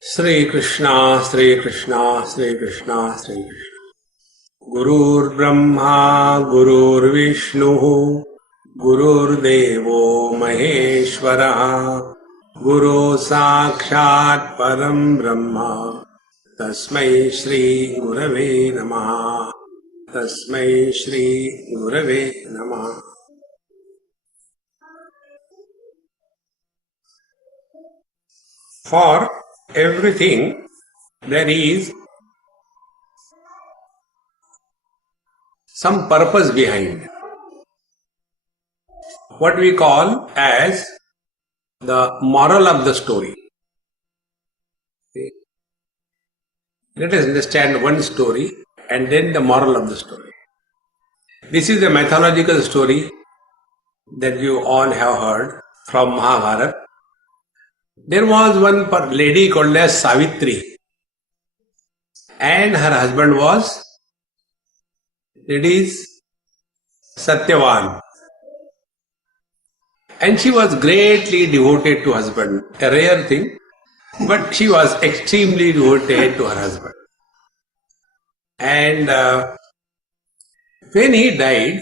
Sri Krishna, Sri Krishna, Sri Krishna, Sri Krishna. Gurur Brahma, Gurur Vishnu, Gurur Devo Maheshwara, Guru Sakshat Param Brahma, Tasmai Shri Gurave Namaha, Tasmai Shri Gurave Namaha. For everything there is some purpose behind. What we call as the moral of the story. Let us understand one story and then the moral of the story. This is a mythological story that you all have heard from Mahabharata. There was one lady called as Savitri, and her husband was, it is Satyavan. And she was greatly devoted to husband, a rare thing, but she was extremely devoted to her husband. And when he died,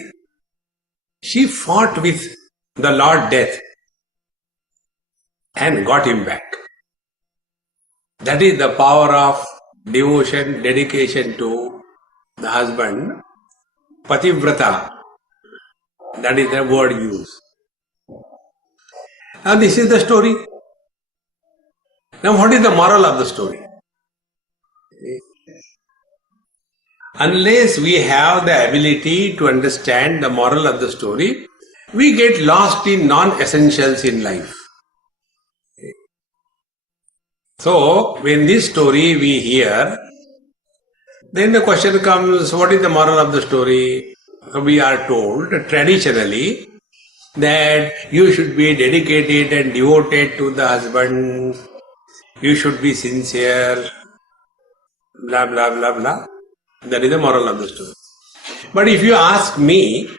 she fought with the Lord Death and got him back. That is the power of devotion, dedication to the husband. Pativrata, that is the word used. Now this is the story. Now what is the moral of the story? Unless we have the ability to understand the moral of the story, we get lost in non-essentials in life. So, when this story we hear, then the question comes, what is the moral of the story? We are told traditionally that you should be dedicated and devoted to the husband, you should be sincere, blah blah blah blah. That is the moral of the story. But if you ask me,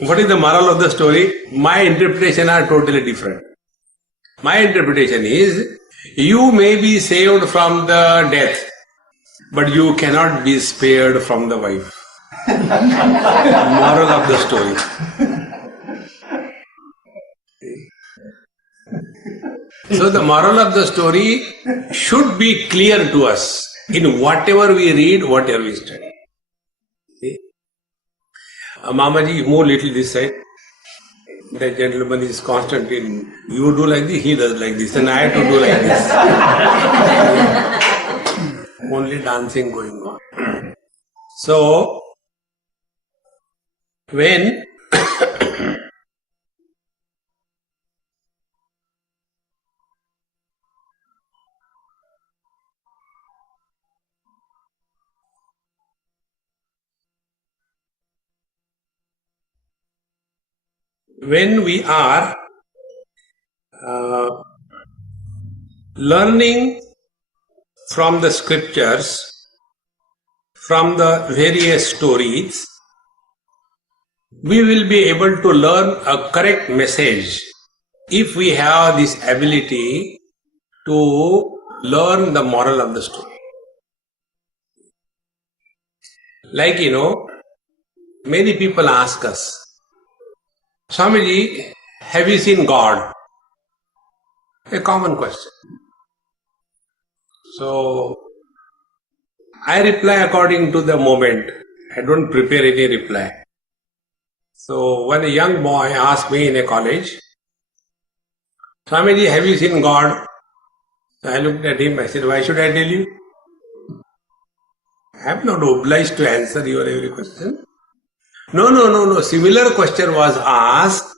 what is the moral of the story? My interpretation are totally different. My interpretation is, you may be saved from the death, but you cannot be spared from the wife. Moral of the story. So the moral of the story should be clear to us in whatever we read, whatever we study. Mamaji, move little this side. The gentleman is constant in, you do like this, he does like this, and I have to do like this. Only dancing going on. So, when we are learning from the scriptures, from the various stories, we will be able to learn a correct message if we have this ability to learn the moral of the story. Like, many people ask us, Swamiji, have you seen God? A common question. So, I reply according to the moment. I don't prepare any reply. So, when a young boy asked me in a college, Swamiji, have you seen God? So I looked at him, I said, why should I tell you? I am not obliged to answer your every question. No. Similar question was asked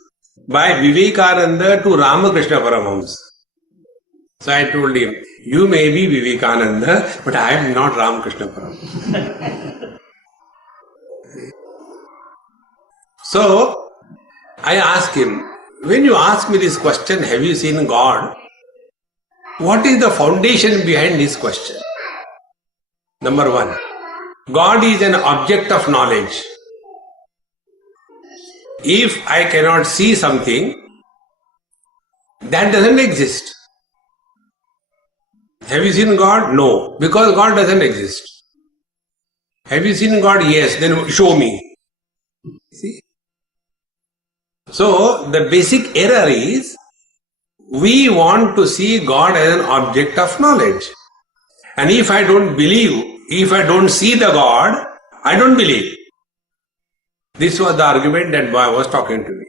by Vivekananda to Ramakrishna Paramahamsa. So I told him, you may be Vivekananda, but I am not Ramakrishna Paramahamsa. So I asked him, when you ask me this question, have you seen God? What is the foundation behind this question? Number one, God is an object of knowledge. If I cannot see something, that doesn't exist. Have you seen God? No, because God doesn't exist. Have you seen God? Yes, then show me. See? So, the basic error is, we want to see God as an object of knowledge. And if I don't believe, if I don't see the God, I don't believe. This was the argument that boy was talking to me.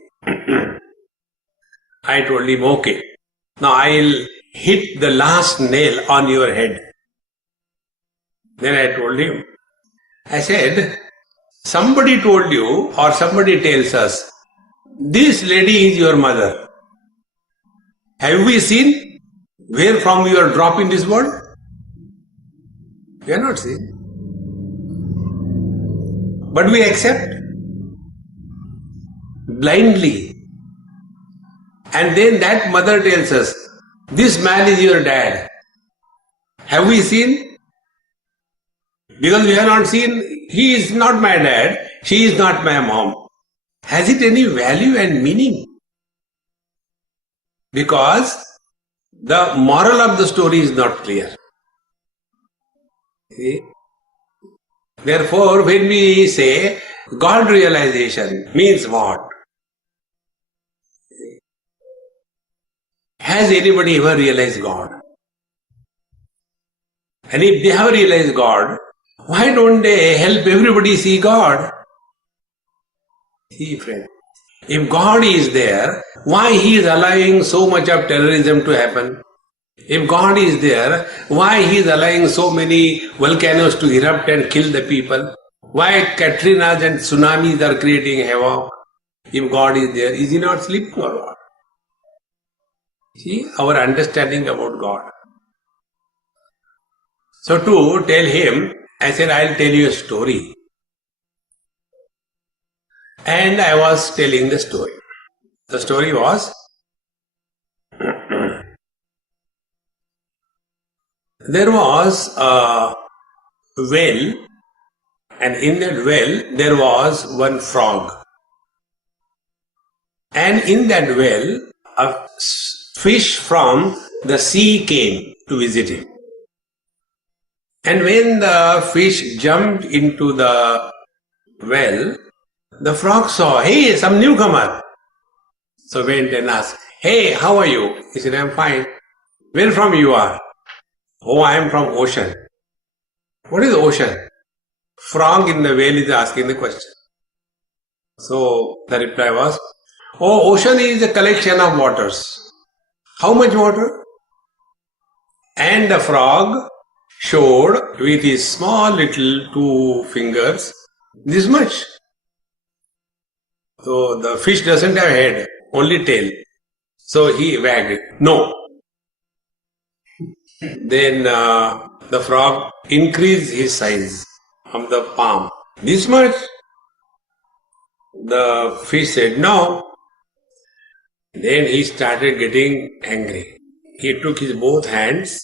I told him, okay, now I'll hit the last nail on your head. Then I told him, I said, somebody told you or somebody tells us, this lady is your mother. Have we seen where from you are dropped in this world? We are not seen. But we accept blindly. And then that mother tells us, this man is your dad. Have we seen? Because we have not seen, he is not my dad, she is not my mom. Has it any value and meaning? Because the moral of the story is not clear. See? Therefore, when we say God realization means what? Has anybody ever realized God? And if they have realized God, why don't they help everybody see God? See, friend, if God is there, why He is allowing so much of terrorism to happen? If God is there, why He is allowing so many volcanoes to erupt and kill the people? Why Katrinas and tsunamis are creating havoc? If God is there, is He not sleeping or what? See, our understanding about God. So to tell him, I said, I'll tell you a story. And I was telling the story. The story was, there was a well, and in that well there was one frog. And in that well, a fish from the sea came to visit him. And when the fish jumped into the well, the frog saw, hey, some newcomer. So went and asked, hey, how are you? He said, I'm fine. Where from you are? Oh, I am from ocean. What is ocean? Frog in the well is asking the question. So the reply was, oh, ocean is a collection of waters. How much water? And the frog showed with his small little 2 fingers this much. So the fish doesn't have head, only tail. So he wagged it. No. Then the frog increased his size from the palm. This much? The fish said no. Then he started getting angry. He took his both hands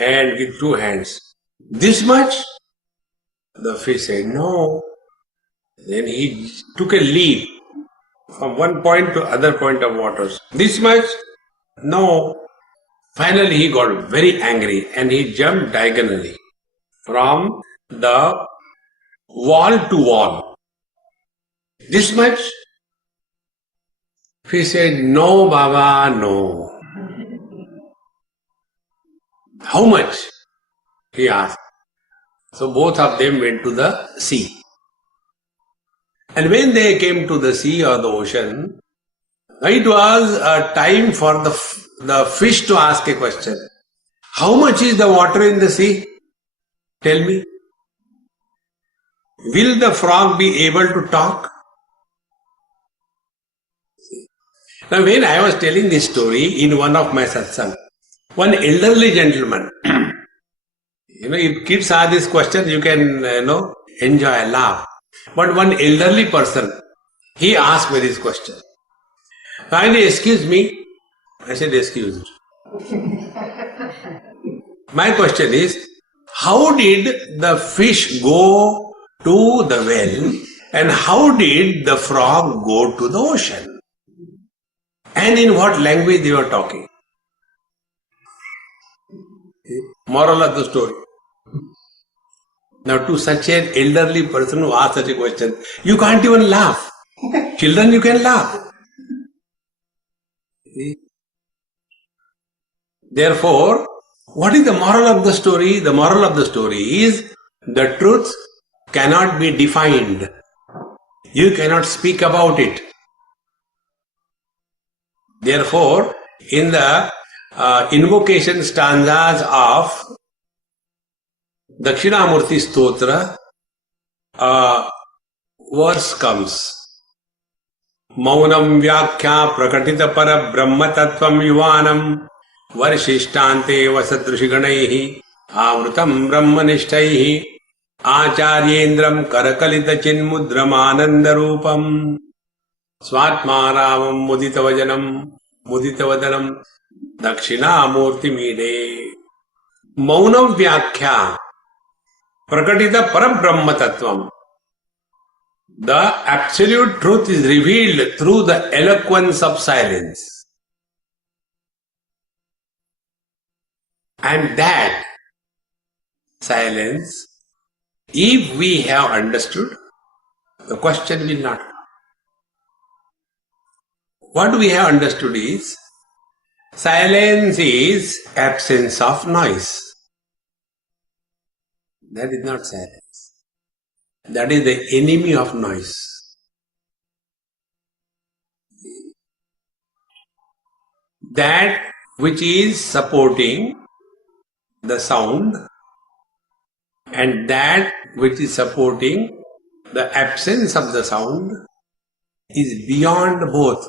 and with 2 hands. This much? The fish said no. Then he took a leap from one point to other point of waters. This much? No. Finally he got very angry and he jumped diagonally from the wall to wall. This much? He said, no, Baba, no. How much? He asked. So both of them went to the sea. And when they came to the sea or the ocean, it was a time for the fish to ask a question. How much is the water in the sea? Tell me. Will the frog be able to talk? Now when I was telling this story in one of my satsang, one elderly gentleman, if kids ask this question, you can, enjoy, laugh. But one elderly person, he asked me this question. Finally, excuse me. I said, excuse me. My question is, how did the fish go to the well and how did the frog go to the ocean? And in what language they were talking? Moral of the story. Now to such an elderly person who asks such a question, you can't even laugh. Children, you can laugh. See? Therefore, what is the moral of the story? The moral of the story is the truth cannot be defined. You cannot speak about it. Therefore, in the invocation stanzas of Dakshinamurti Stotra, a verse comes. Maunam Vyakhya Prakatita Para Brahma Tattvam Yuvanam Varshishthante Vasadrishiganaihi Amrutam Brahmanishthaihi Acharyendram Karakalita Chinmudram Anandarupam Swatmaramam Muditavadanam Dakshinamurti Mide. Maunam Vyakhya Prakatita Parabrahma Tattvam. The absolute truth is revealed through the eloquence of silence. And that silence, if we have understood, the question will not come. What we have understood is, silence is absence of noise. That is not silence. That is the enemy of noise. That which is supporting the sound and that which is supporting the absence of the sound is beyond both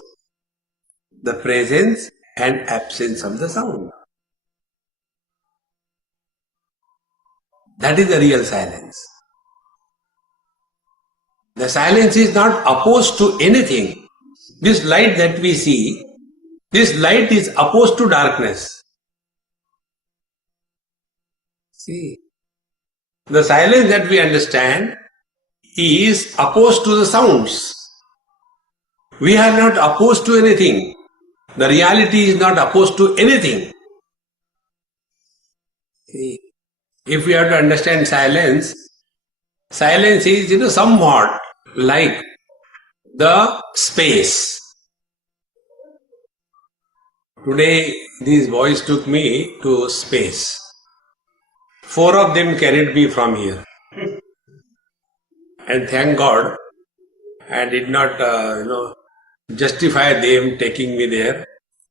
the presence and absence of the sound. That is the real silence. The silence is not opposed to anything. This light that we see, this light is opposed to darkness. See, the silence that we understand is opposed to the sounds. We are not opposed to anything. The reality is not opposed to anything. See, if we have to understand silence, silence is, somewhat like the space. Today, these boys took me to space. 4 of them carried me from here. And thank God, I did not, justify them taking me there.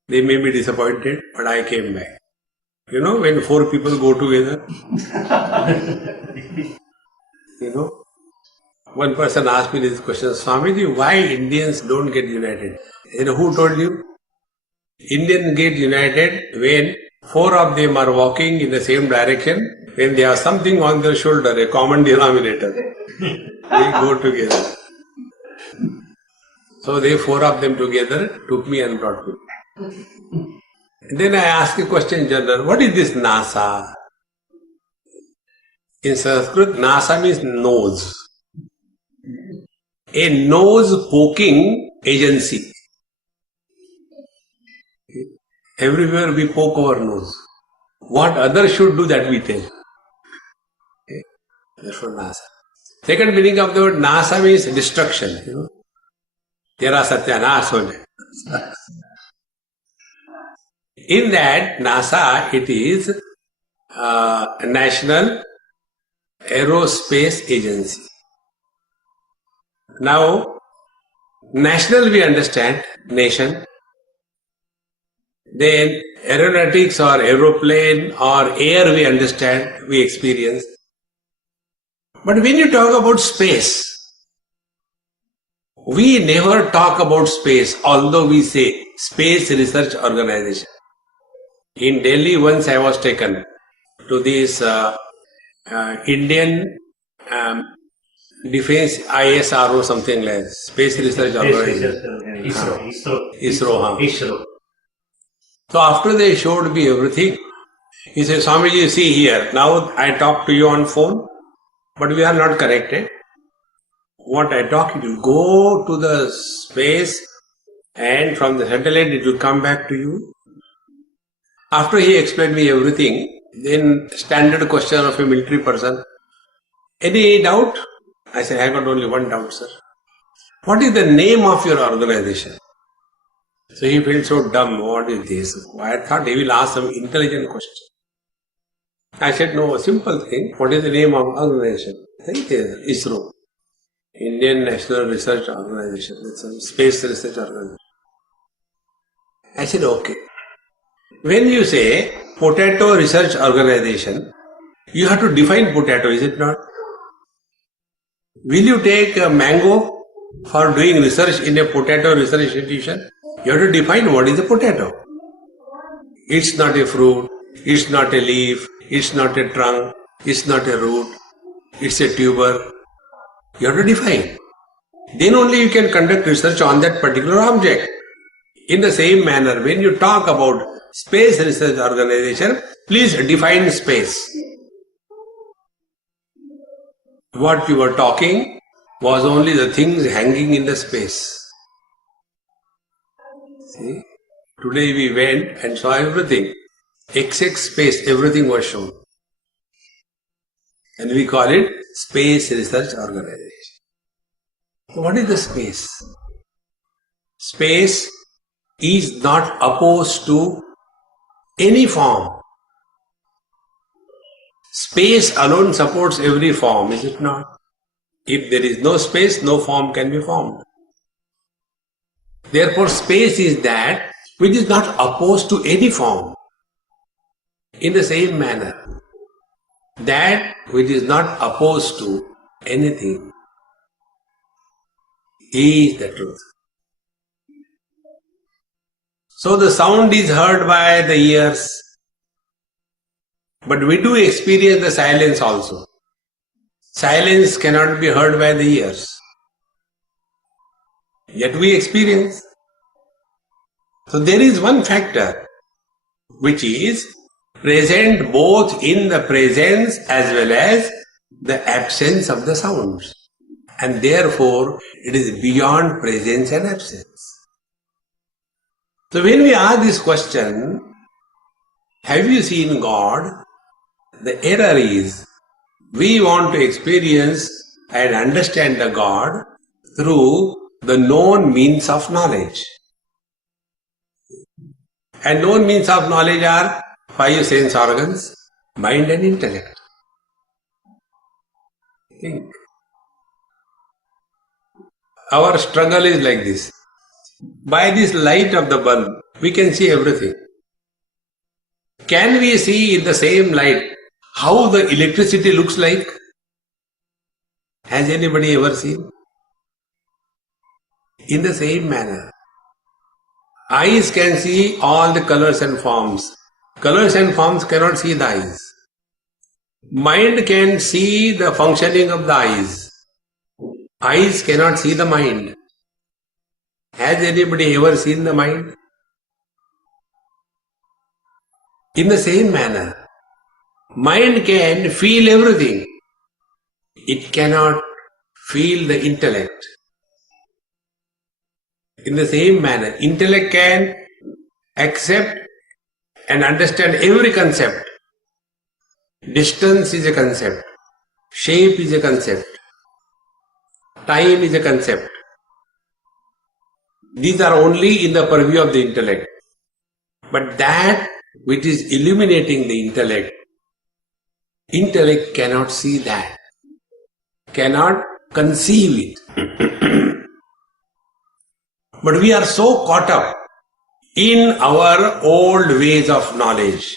They may be disappointed, but I came back. When 4 people go together, one person asked me this question, Swamiji, why Indians don't get united? Who told you? Indians get united when 4 of them are walking in the same direction, when they have something on their shoulder, a common denominator. They go together. So they 4 of them together took me and brought me. And then I asked a question in general, what is this NASA? In Sanskrit, NASA means nose. A nose poking agency. Everywhere we poke our nose. What others should do, that we tell. Therefore NASA. Second meaning of the word NASA means destruction. Tera satyanas ho jai. In that NASA, it is a National Aerospace Agency. Now, national we understand, nation. Then aeronautics or aeroplane or air we understand, we experience. But when you talk about space, we never talk about space, although we say Space Research Organization. In Delhi, once I was taken to this Indian Defense ISRO, something like Space Research Organization. ISRO. So after they showed me everything, he said, Swamiji, see here, now I talk to you on phone, but we are not connected. What I talk, it will go to the space and from the satellite it will come back to you. After he explained me everything, Then standard question of a military person. Any doubt? I said, I got only one doubt, sir. What is the name of your organization? So he felt so dumb. What is this? I thought he will ask some intelligent question. I said, no, a simple thing. What is the name of organization? It is ISRO. Indian National Research Organization. It's a space research organization. I said, okay. When you say Potato Research Organization, you have to define potato, is it not? Will you take a mango for doing research in a potato research institution? You have to define what is a potato. It's not a fruit, it's not a leaf, it's not a trunk, it's not a root, it's a tuber. You have to define. Then only you can conduct research on that particular object. In the same manner, when you talk about Space Research Organization, please define space. What you were talking was only the things hanging in the space. See? Today we went and saw everything. XX space, everything was shown. And we call it Space Research Organization. What is the space? Space is not opposed to any form. Space alone supports every form, is it not? If there is no space, no form can be formed. Therefore, space is that which is not opposed to any form. In the same manner, that which is not opposed to anything is the truth. So the sound is heard by the ears, but we do experience the silence also. Silence cannot be heard by the ears, yet we experience. So there is one factor which is present both in the presence as well as the absence of the sounds, and therefore it is beyond presence and absence. So when we ask this question, have you seen God? The error is, we want to experience and understand the God through the known means of knowledge. And known means of knowledge are 5 sense organs, mind and intellect. Think. Our struggle is like this. By this light of the bulb, we can see everything. Can we see in the same light how the electricity looks like? Has anybody ever seen? In the same manner, eyes can see all the colors and forms. Colors and forms cannot see the eyes. Mind can see the functioning of the eyes. Eyes cannot see the mind. Has anybody ever seen the mind? In the same manner, mind can feel everything. It cannot feel the intellect. In the same manner, intellect can accept and understand every concept. Distance is a concept. Shape is a concept. Time is a concept. These are only in the purview of the intellect. But that which is illuminating the intellect cannot see that, cannot conceive it. But we are so caught up in our old ways of knowledge.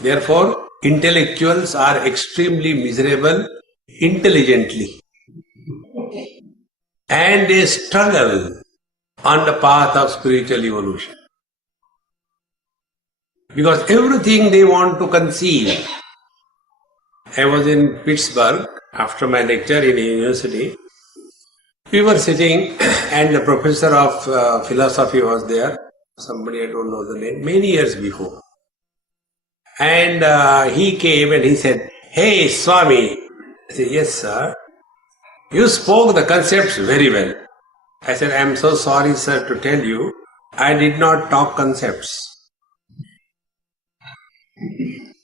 Therefore, intellectuals are extremely miserable intelligently. And they struggle on the path of spiritual evolution. Because everything they want to conceive. I was in Pittsburgh after my lecture in a university. We were sitting and the professor of philosophy was there. Somebody, I don't know the name, many years before. And he came and he said, "Hey Swami." I said, "Yes sir. You spoke the concepts very well." I said, "I am so sorry sir to tell you, I did not talk concepts.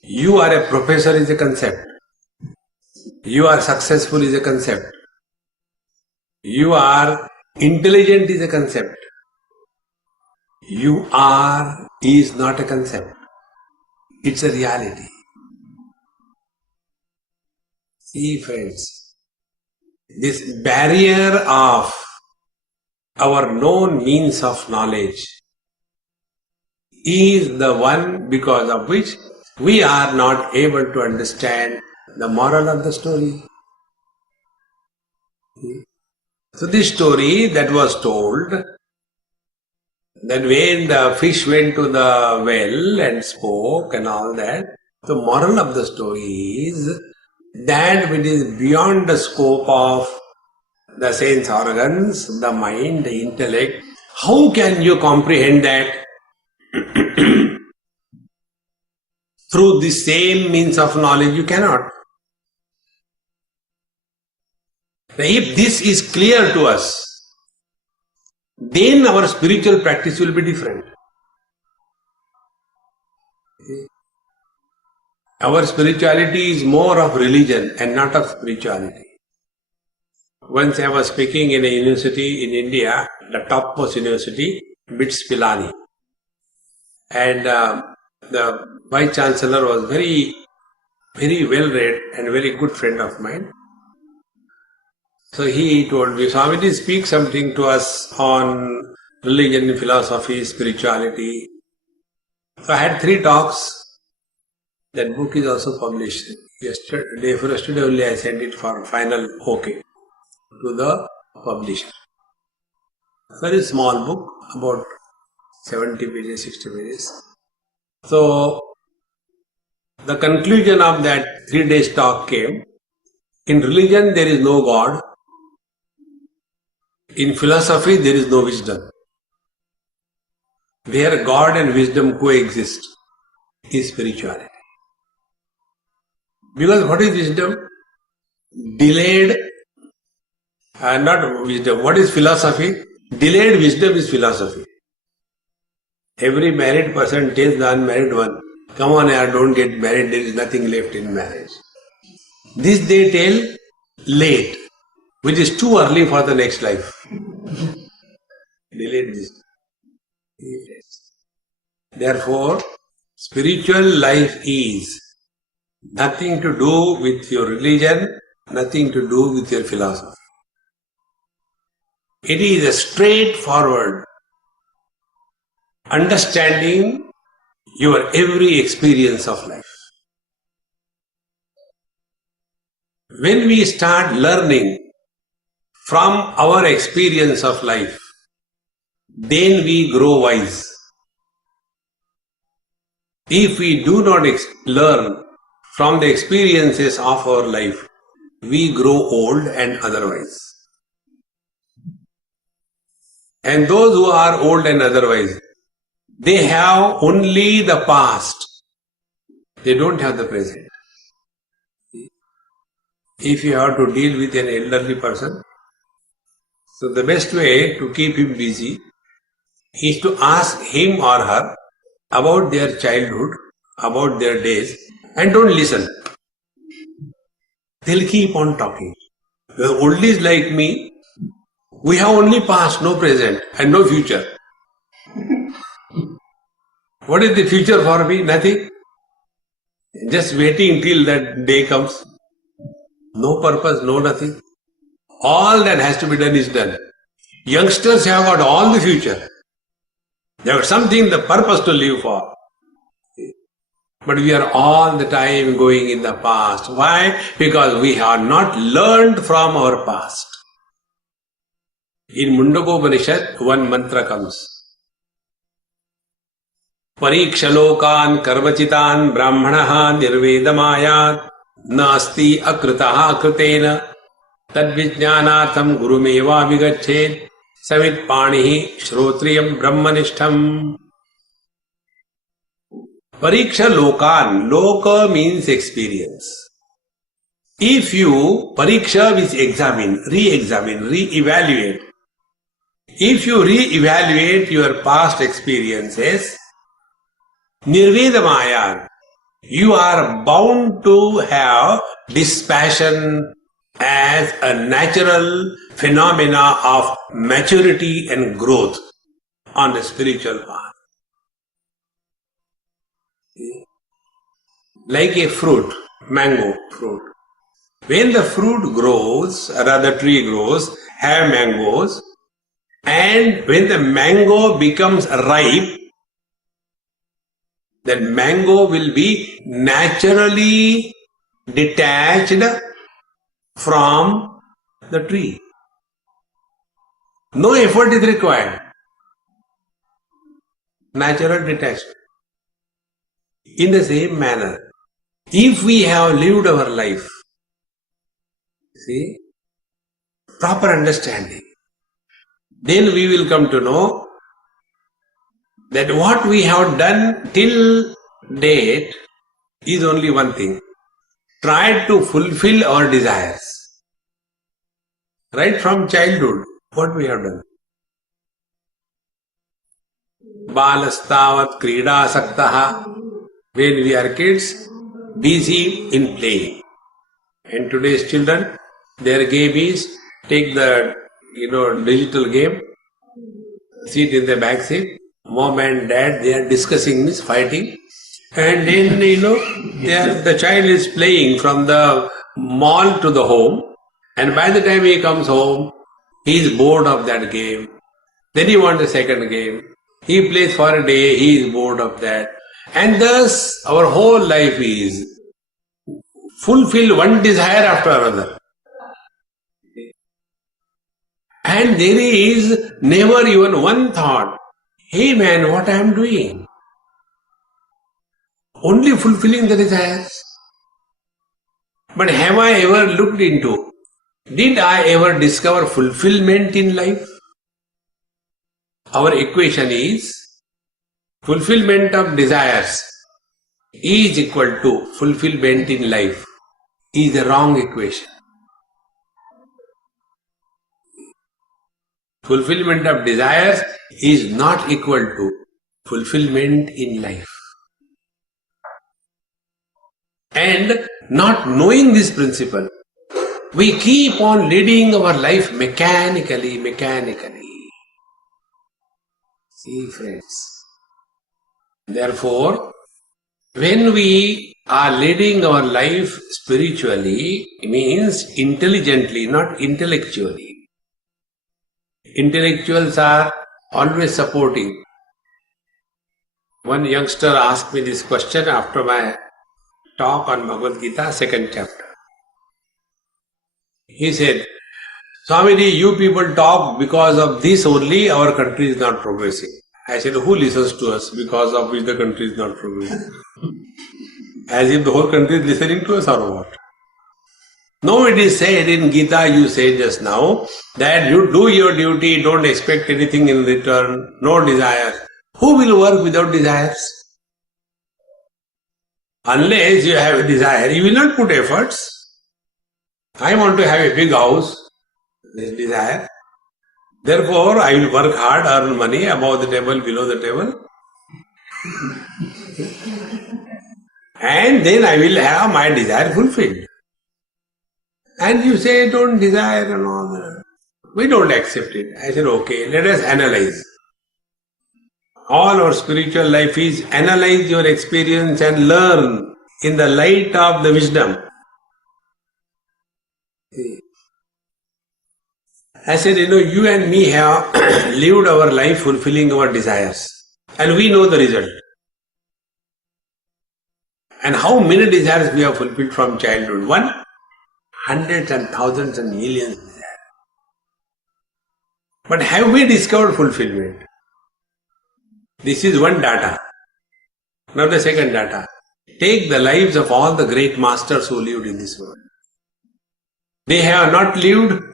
You are a professor is a concept. You are successful is a concept. You are intelligent is a concept. You are is not a concept. It's a reality. See, friends, this barrier of our known means of knowledge is the one because of which we are not able to understand the moral of the story. So this story that was told, that when the fish went to the well and spoke and all that, the moral of the story is that which is beyond the scope of the sense organs, the mind, the intellect. How can you comprehend that? Through the same means of knowledge you cannot. If this is clear to us, then our spiritual practice will be different. Our spirituality is more of religion and not of spirituality. Once I was speaking in a university in India, the topmost university, BITS Pilani. And the Vice Chancellor was very well read and very good friend of mine. So he told me, Swamiji, speak something to us on religion, philosophy, spirituality. So I had 3 talks. That book is also published. Yesterday only I sent it for final OK to the publisher. Very small book, about 70 pages, 60 pages. So the conclusion of that 3 days talk came, in religion there is no God, in philosophy there is no wisdom. Where God and wisdom coexist is spirituality. Because what is wisdom? Delayed, not wisdom. What is philosophy? Delayed wisdom is philosophy. Every married person tells the unmarried one, come on, don't get married, there is nothing left in marriage. This they tell late, which is too early for the next life. Delayed wisdom. Therefore, spiritual life is nothing to do with your religion, nothing to do with your philosophy. It is a straightforward understanding your every experience of life. When we start learning from our experience of life, then we grow wise. If we do not learn from the experiences of our life, we grow old and otherwise. And those who are old and otherwise, they have only the past. They don't have the present. If you have to deal with an elderly person, so the best way to keep him busy is to ask him or her about their childhood, about their days, and don't listen. They'll keep on talking. The oldies like me, we have only past, no present, and no future. What is the future for me? Nothing. Just waiting till that day comes. No purpose, no nothing. All that has to be done is done. Youngsters have got all the future. They have something, the purpose to live for. But we are all the time going in the past. Why? Because we have not learned from our past. In Mundakopanishad, one mantra comes. Parikshalokan karmachitan brahmanaha nirvedamayat nasti akritaha akritena tadvijnanatham gurumeva vigachet samit panihi shrotriyam brahmanishtham. Pariksha lokan, loka means experience. If you, pariksha means examine, re-evaluate. If you re-evaluate your past experiences, nirvedamaya, you are bound to have dispassion as a natural phenomena of maturity and growth on the spiritual path. Like a fruit, mango fruit. When the fruit grows, or the tree grows, have mangoes, and when the mango becomes ripe, then mango will be naturally detached from the tree. No effort is required. Natural detachment. In the same manner, if we have lived our life, see, proper understanding, then we will come to know that what we have done till date is only one thing. Try to fulfill our desires. Right from childhood, what we have done. Balastavat krida saktaha. When we are kids, busy in playing. And today's children, their game is take the digital game, sit in the back seat, mom and dad, they are discussing this, fighting. And then, the child is playing from the mall to the home. And by the time he comes home, he is bored of that game. Then he wants a second game. He plays for a day, he is bored of that. And thus, our whole life is fulfill one desire after another. And there is never even one thought, hey man, what I am doing? Only fulfilling the desires. But have I ever looked into, did I ever discover fulfillment in life? Our equation is, fulfillment of desires is equal to fulfillment in life. Is a wrong equation. Fulfillment of desires is not equal to fulfillment in life. And not knowing this principle, we keep on leading our life mechanically. See friends. Therefore, when we are leading our life spiritually, it means intelligently, not intellectually. Intellectuals are always supporting. One youngster asked me this question after my talk on Bhagavad Gita, second chapter. He said, Swamiji, you people talk because of this only our country is not progressing. I said, who listens to us because of which the country is not progressing? As if the whole country is listening to us or what? No, it is said in Gita, you said just now, that you do your duty, don't expect anything in return, no desire. Who will work without desires? Unless you have a desire, you will not put efforts. I want to have a big house, this desire. Therefore, I will work hard, earn money above the table, below the table. And then I will have my desire fulfilled. And you say, don't desire and all that. We don't accept it. I said, okay, let us analyze. All our spiritual life is analyze your experience and learn in the light of the wisdom. I said, you and me have lived our life fulfilling our desires. And we know the result. And how many desires we have fulfilled from childhood? One, hundreds and thousands and millions of desires. But have we discovered fulfillment? This is one data. Now the second data. Take the lives of all the great masters who lived in this world. They have not lived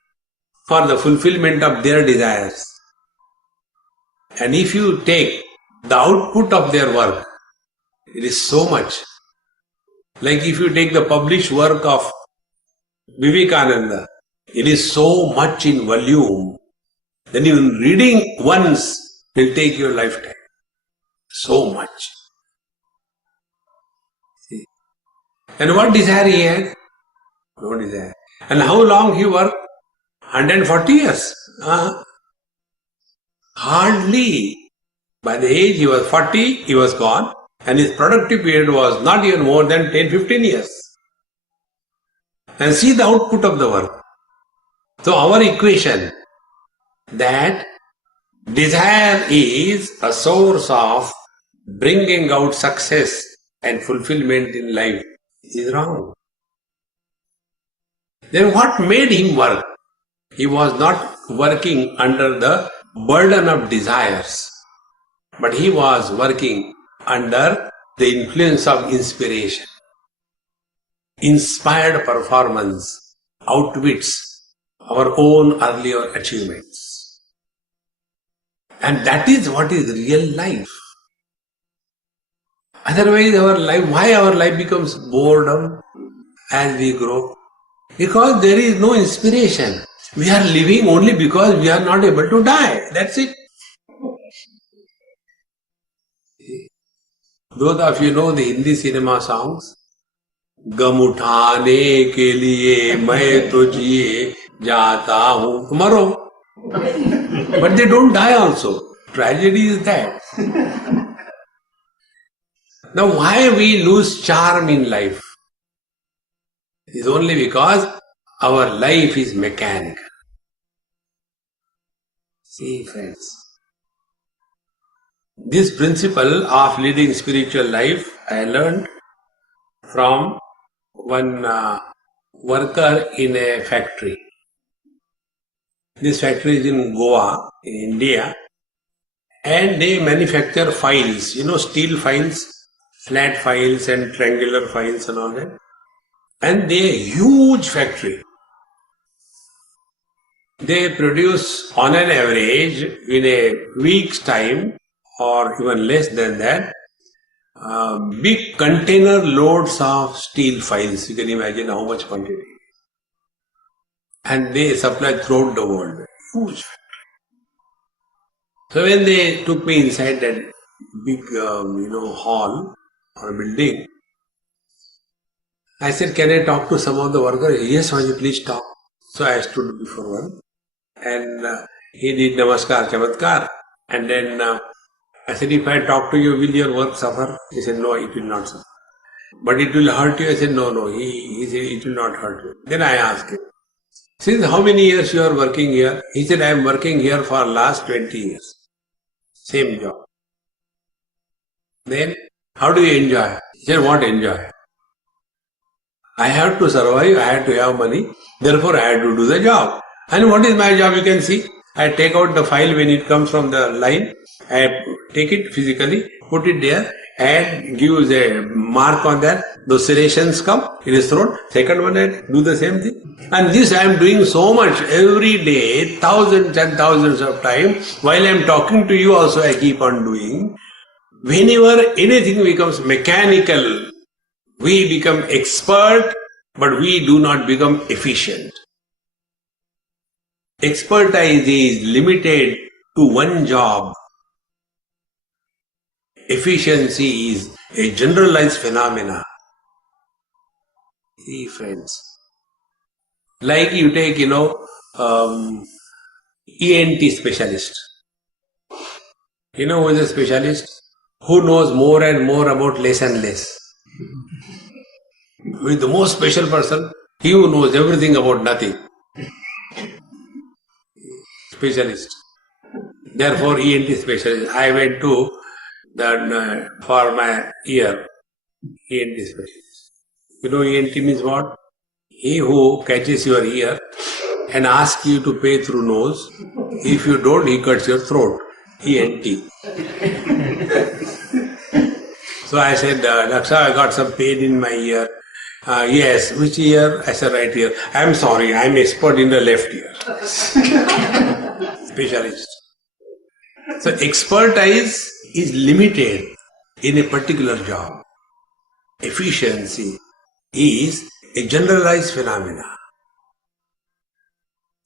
for the fulfillment of their desires. And if you take the output of their work, it is so much. Like if you take the published work of Vivekananda, it is so much in volume, then even reading once will take your lifetime. So much. See. And what desire he had? No desire. And how long he worked? 140 years. Hardly. By the age he was 40, he was gone. And his productive period was not even more than 10-15 years. And see the output of the work. So our equation that desire is a source of bringing out success and fulfillment in life is wrong. Then what made him work? He was not working under the burden of desires, but he was working under the influence of inspiration. Inspired performance outwits our own earlier achievements. And that is what is real life. Otherwise why our life becomes boredom as we grow? Because there is no inspiration. We are living only because we are not able to die. That's it. Those of you know the Hindi cinema songs. गम उठाने के लिए मैं तो जिए जाता हूँ मरो. But they don't die also. Tragedy is that. Now why we lose charm in life? It is only because our life is mechanical. See friends, this principle of leading spiritual life I learned from one worker in a factory. This factory is in Goa, in India, and they manufacture files, steel files, flat files and triangular files and all that. And they are a huge factory. They produce on an average in a week's time or even less than that big container loads of steel files. You can imagine how much quantity. And they supply throughout the world. Huge factory. So when they took me inside that big hall or building, I said, can I talk to some of the workers? Yes, Swami, please talk. So I stood before one and he did Namaskar Chamatkar. And then I said, if I talk to you, will your work suffer? He said, no, it will not suffer. But it will hurt you? I said, no. He said, it will not hurt you. Then I asked him, since how many years you are working here? He said, I am working here for last 20 years. Same job. Then, how do you enjoy? He said, what enjoy? I have to survive, I have to have money, therefore I have to do the job. And what is my job? You can see, I take out the file when it comes from the line, I take it physically, put it there, and give a mark on that. Those serrations come, it is thrown. Second one, I do the same thing. And this I am doing so much every day, thousands and thousands of times. While I am talking to you also, I keep on doing. Whenever anything becomes mechanical, we become expert, but we do not become efficient. Expertise is limited to one job. Efficiency is a generalized phenomena. See friends, like you take, ENT specialist. You know who is a specialist? Who knows more and more about less and less. Who is the most special person? He who knows everything about nothing. Specialist. Therefore, ENT specialist. I went to that for my ear, ENT specialist. You know ENT means what? He who catches your ear and asks you to pay through nose. If you don't, he cuts your throat. ENT. So I said, Daksha, I got some pain in my ear. Yes, which ear? I said, right ear. I am sorry, I am expert in the left ear. Specialist. So expertise is limited in a particular job. Efficiency is a generalized phenomena.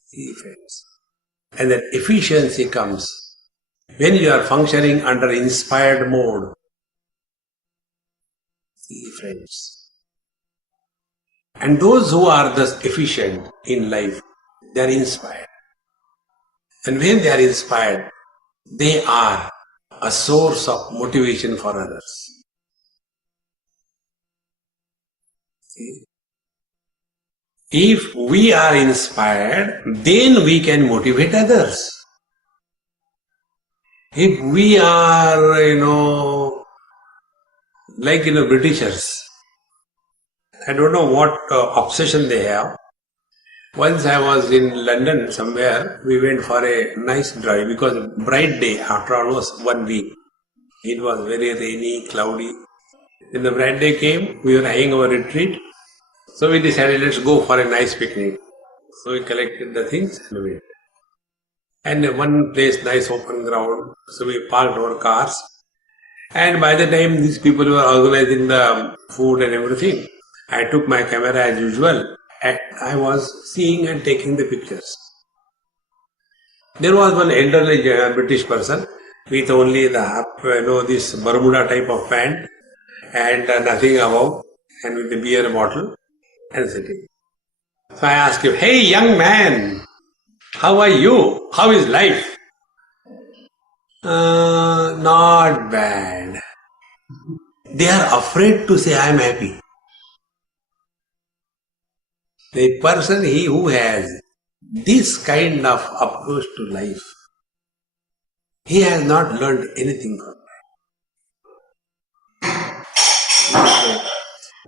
See friends. And that efficiency comes when you are functioning under inspired mode. See, friends. And those who are thus efficient in life, they are inspired. And when they are inspired, they are a source of motivation for others. See? If we are inspired, then we can motivate others. If we are, like Britishers, I don't know what obsession they have. Once I was in London somewhere, we went for a nice drive because bright day after almost 1 week. It was very rainy, cloudy. When the bright day came, we were having our retreat. So we decided, let's go for a nice picnic. So we collected the things and went. And one place, nice open ground. So we parked our cars. And by the time these people were organizing the food and everything, I took my camera as usual and I was seeing and taking the pictures. There was one elderly British person with only this Bermuda type of pant and nothing above and with a beer bottle and sitting. So I asked him, "Hey young man, how are you? How is life?" Not bad. They are afraid to say I am happy. The person who has this kind of approach to life, he has not learned anything from life.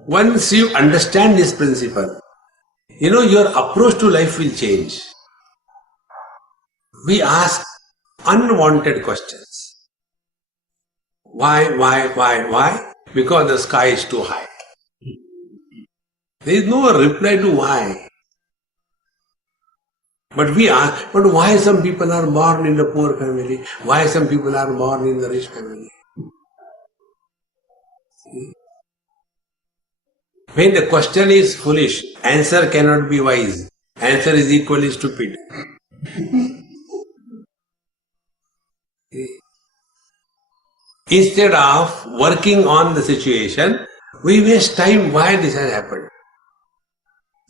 Once you understand this principle, your approach to life will change. We ask unwanted questions. Why? Because the sky is too high. There is no reply to why. But we ask, but why some people are born in the poor family? Why some people are born in the rich family? When the question is foolish, answer cannot be wise. Answer is equally stupid. Instead of working on the situation, we waste time why this has happened.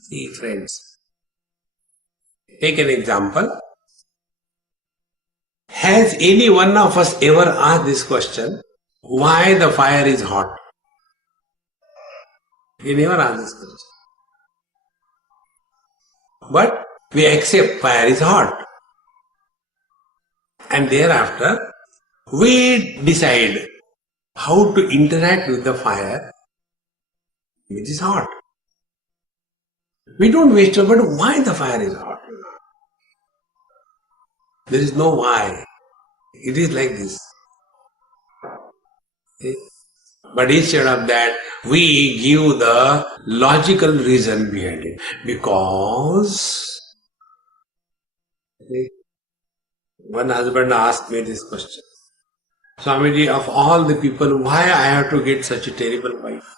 See, friends, take an example. Has any one of us ever asked this question, why the fire is hot? We never ask this question. But we accept fire is hot. And thereafter, we decide how to interact with the fire which is hot. We don't waste time, but why the fire is hot? There is no why. It is like this. But instead of that, we give the logical reason behind it. Because one husband asked me this question. Swamiji, of all the people, why I have to get such a terrible wife?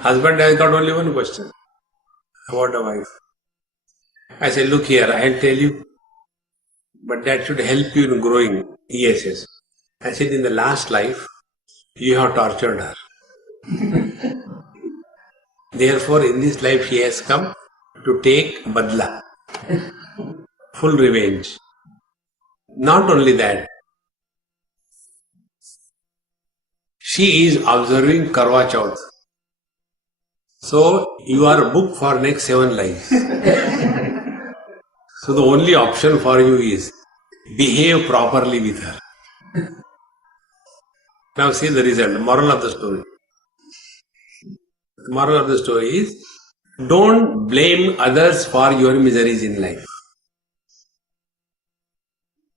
Husband has got only one question about a wife. I said, look here, I'll tell you, but that should help you in growing. Yes. I said, in the last life, you have tortured her. Therefore, in this life, she has come to take badla, full revenge. Not only that, she is observing Karwa Chauth. So, you are booked for next 7 lives. So, the only option for you is behave properly with her. Now, see the result, the moral of the story. The moral of the story is, don't blame others for your miseries in life.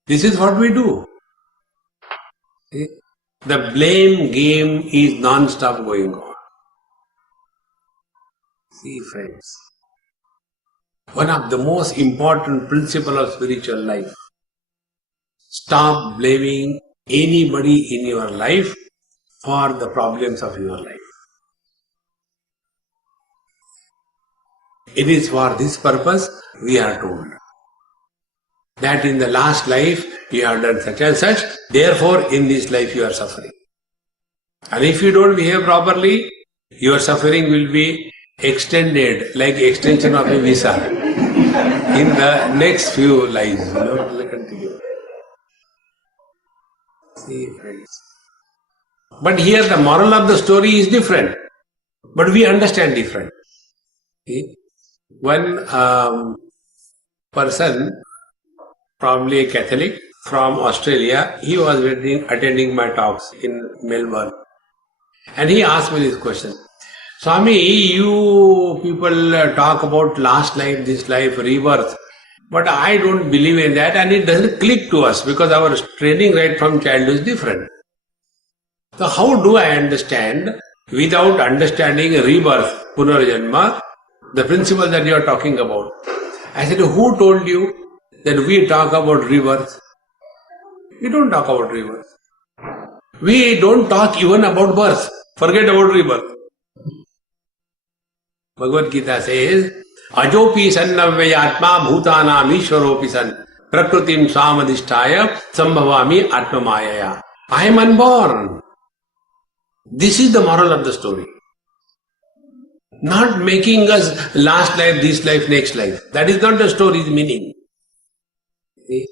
This is what we do. The blame game is non-stop going on. See, friends, one of the most important principles of spiritual life, stop blaming anybody in your life for the problems of your life. It is for this purpose we are told that in the last life you have done such and such, therefore in this life you are suffering. And if you don't behave properly, your suffering will be extended like extension of a visa in the next few lives. We'll continue. See, friends. But here the moral of the story is different. But we understand different. See? One person, probably a Catholic from Australia, he was attending my talks in Melbourne. And he asked me this question. Swami, you people talk about last life, this life, rebirth. But I don't believe in that and it doesn't click to us because our training right from childhood is different. So how do I understand without understanding rebirth, punarjanma, the principle that you are talking about? I said, who told you that we talk about rebirth? We don't talk about rebirth. We don't talk even about birth. Forget about rebirth. Bhagavad Gita says, Ajopi sannavyatma bhutanam ishwaropi san prakritim swamadhisthaya sambhavami atmamayaya. I am unborn. This is the moral of the story. Not making us last life, this life, next life. That is not the story's meaning. See?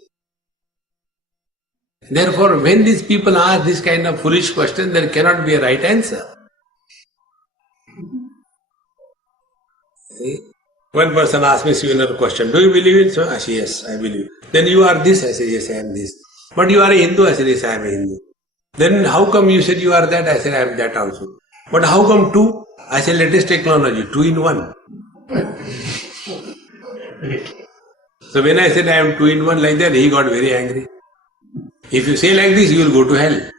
Therefore, when these people ask this kind of foolish question, there cannot be a right answer. See? One person asked me similar question. Do you believe in so? I said, yes, I believe. Then you are this? I said, yes, I am this. But you are a Hindu? I said, yes, I am a Hindu. Then how come you said you are that? I said, I am that also. But how come two? I said, latest technology, 2 in 1. So when I said I am 2 in 1 like that, he got very angry. If you say like this, you will go to hell.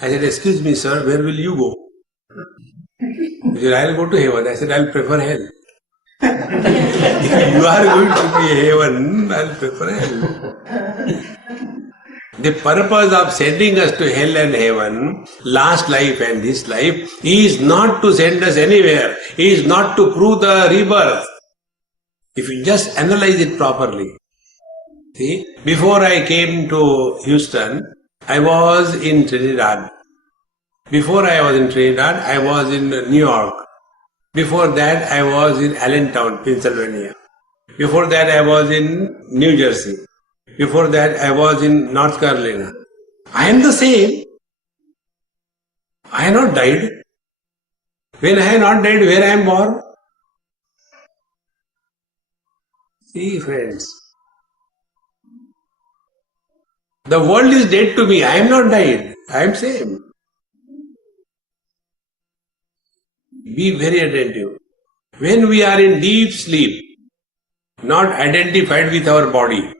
I said, excuse me, sir, where will you go? He said, I will go to heaven. I said, I will prefer hell. If you are going to be heaven, I will prefer hell. The purpose of sending us to hell and heaven, last life and this life, is not to send us anywhere. Is not to prove the rebirth. If you just analyze it properly. See, before I came to Houston, I was in Trinidad. Before I was in Trinidad, I was in New York. Before that, I was in Allentown, Pennsylvania. Before that, I was in New Jersey. Before that, I was in North Carolina. I am the same. I have not died. When I have not died, where I am born? See, friends. The world is dead to me. I am not died. I am same. Be very attentive. When we are in deep sleep, not identified with our body,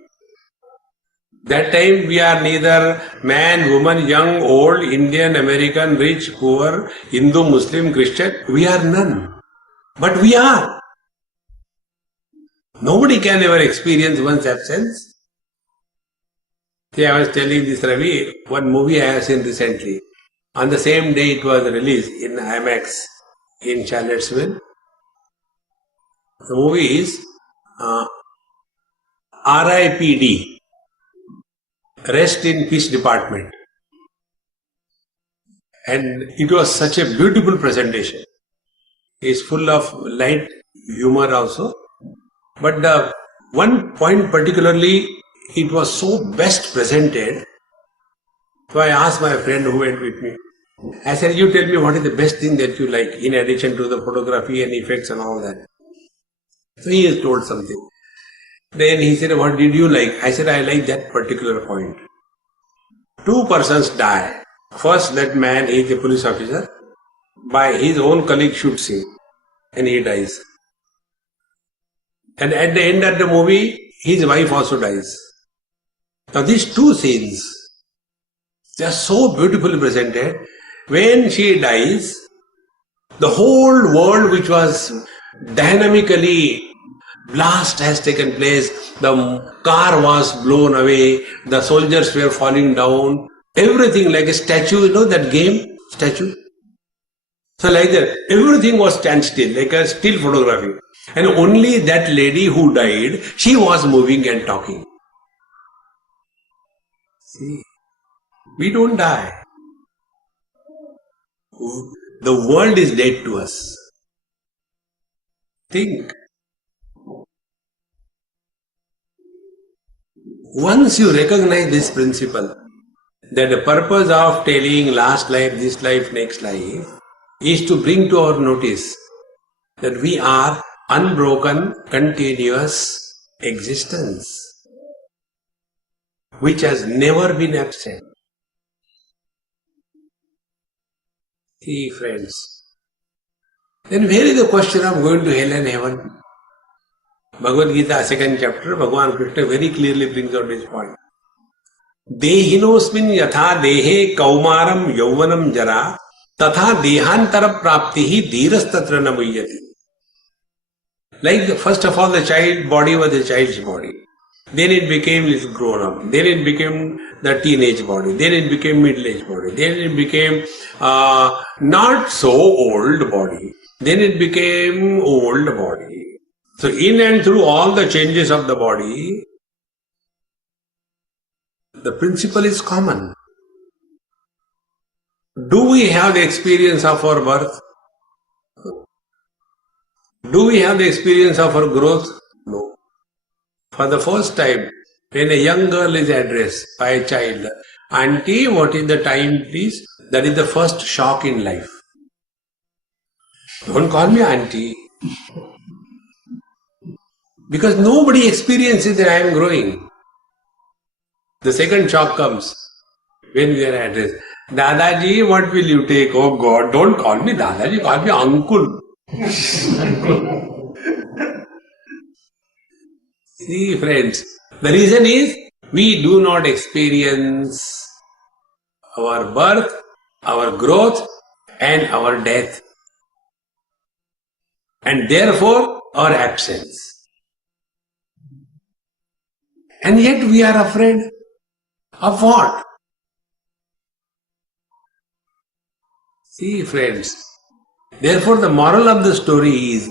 that time we are neither man, woman, young, old, Indian, American, rich, poor, Hindu, Muslim, Christian. We are none. But we are. Nobody can ever experience one's absence. See, I was telling this Ravi, one movie I have seen recently. On the same day it was released in IMAX in Charlottesville. The movie is RIPD. Rest in Peace Department. And it was such a beautiful presentation. It's full of light humor also. But the one point particularly, it was so best presented. So I asked my friend who went with me. I said, you tell me what is the best thing that you like in addition to the photography and effects and all that. So he has told something. Then he said, what did you like? I said, I like that particular point. 2 persons die. First, that man is a police officer. By his own colleague shoots him. And he dies. And at the end of the movie, his wife also dies. Now these 2 scenes, they are so beautifully presented. When she dies, the whole world which was dynamically blast has taken place, the car was blown away, the soldiers were falling down, everything like a statue, you know that game, statue? So like that, everything was standstill, like a still photography. And only that lady who died, she was moving and talking. See, we don't die. The world is dead to us. Think. Once you recognize this principle, that the purpose of telling last life, this life, next life, is to bring to our notice that we are unbroken, continuous existence, which has never been absent. See, friends, then where is the question of going to hell and heaven? Bhagavad Gita, second chapter, Bhagavan Krishna very clearly brings out this point. Dehinosmin yatha dehe kaumaram yauvanam jara tatha dehantara praptihi dhirastatra namuyyati. Like first of all, the child body was a child's body. Then it became little grown up. Then it became the teenage body. Then it became middle-aged body. Then it became not so old body. Then it became old body. So in and through all the changes of the body, the principle is common. Do we have the experience of our birth? Do we have the experience of our growth? No. For the first time, when a young girl is addressed by a child, Auntie, what is the time please? That is the first shock in life. Don't call me Auntie. Because nobody experiences that I am growing. The second shock comes when we are addressed. Dadaji, what will you take? Oh God, don't call me Dadaji, call me Uncle. See, friends, the reason is we do not experience our birth, our growth, and our death, and therefore our absence. And yet we are afraid of what? See, friends, therefore the moral of the story is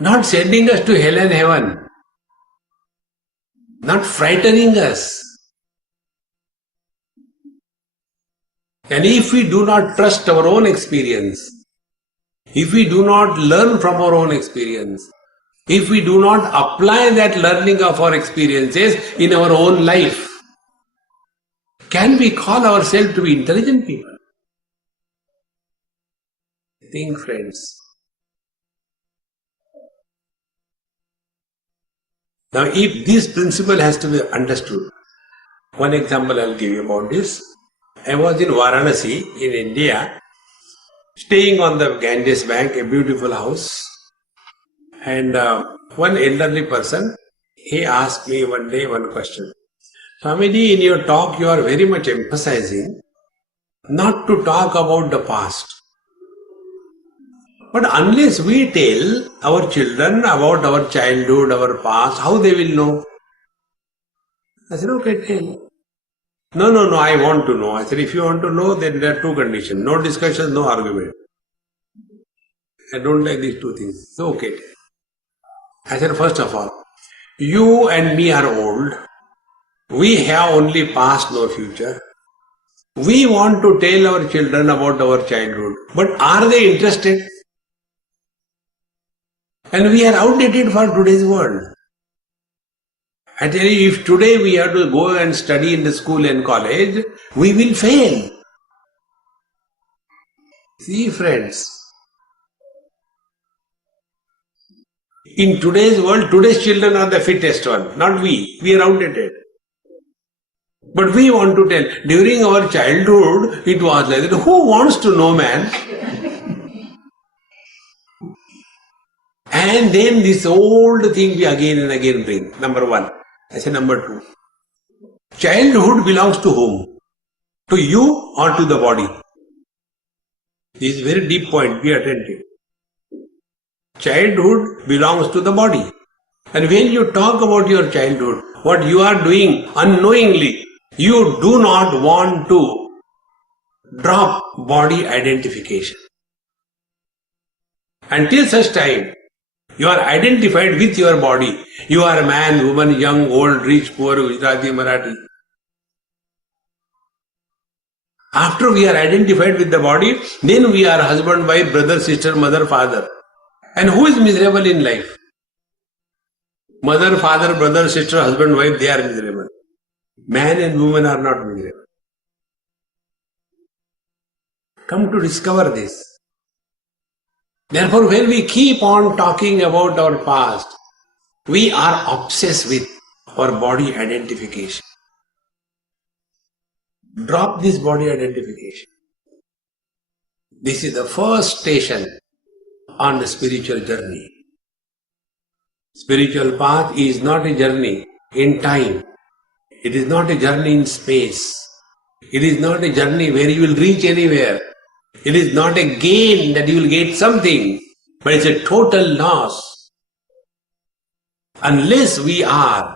not sending us to hell and heaven, not frightening us. And if we do not trust our own experience, if we do not learn from our own experience, if we do not apply that learning of our experiences in our own life, can we call ourselves to be intelligent people? Think, friends. Now, if this principle has to be understood, one example I'll give you about this. I was in Varanasi in India, staying on the Ganges bank, a beautiful house. And one elderly person, he asked me one day one question. Swamiji, in your talk you are very much emphasizing not to talk about the past. But unless we tell our children about our childhood, our past, how they will know? I said, okay, tell. No, I want to know. I said, if you want to know, then there are two conditions. No discussion, no argument. I don't like these two things. So, okay. I said, first of all, you and me are old. We have only past, no future. We want to tell our children about our childhood. But are they interested? And we are outdated for today's world. I tell you, if today we have to go and study in the school and college, we will fail. See, friends, in today's world, today's children are the fittest one, not we. We are outdated. But we want to tell, during our childhood, it was like that. Who wants to know, man? And then this old thing we again and again bring. Number one. I say number two. Childhood belongs to whom? To you or to the body? This is a very deep point. Be attentive. Childhood belongs to the body. And when you talk about your childhood, what you are doing unknowingly, you do not want to drop body identification. Until such time, you are identified with your body. You are a man, woman, young, old, rich, poor, Gujarati, Marathi. After we are identified with the body, then we are husband, wife, brother, sister, mother, father. And who is miserable in life? Mother, father, brother, sister, husband, wife, they are miserable. Man and woman are not miserable. Come to discover this. Therefore, when we keep on talking about our past, we are obsessed with our body identification. Drop this body identification. This is the first station on the spiritual journey. Spiritual path is not a journey in time. It is not a journey in space. It is not a journey where you will reach anywhere. It is not a gain that you will get something, but it's a total loss. Unless we are